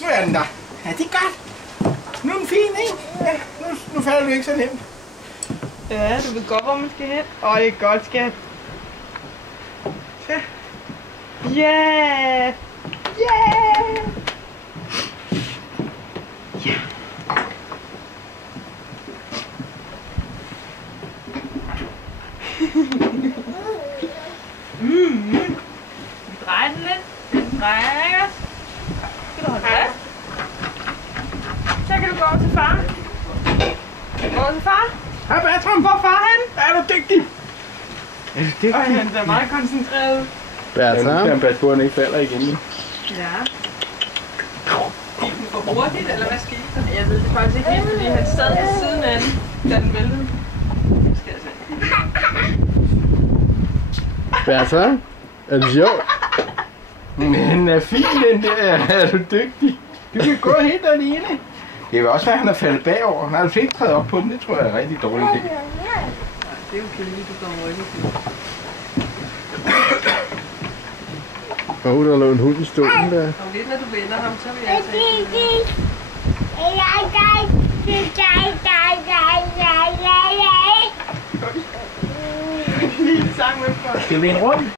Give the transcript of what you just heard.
Nu er den der. Ja, det er godt. Nu er den fin, ikke? Ja, nu falder du ikke så nemt. Ja, du ved godt, hvor man skal hen. Det er godt, skat. Så. Yeah! Yeah! Vi drejer den lidt. Den drejer, ikke også? Skal du holde fast? Så kan du gå over til far. Gå over til far. Hej Bertram. Hvor er far hen? Er du dygtig? Er du dygtig? Han er meget koncentreret. Bertram. Jamen, pas på, at han ikke falder igen. Ja. Gik den for hurtigt, eller hvad skete der? Jeg ved det faktisk ikke helt, fordi han sad ved siden af den, da den væltede. Skal jeg se. Bertram. Er det sjovt? Den er fin, den der. Er du dygtig? Du kan gå helt alene. Det vil også være, at han er faldet bagover. Nej, du skal ikke træde op på den. Det tror jeg er en rigtig dårlig idé. Det er jo kedeligt, du går rykket. Og der lå en hund i stolen der. Om lidt, når du vender ham, så vil jeg tage lige en sang med for. Skal vi en rundt?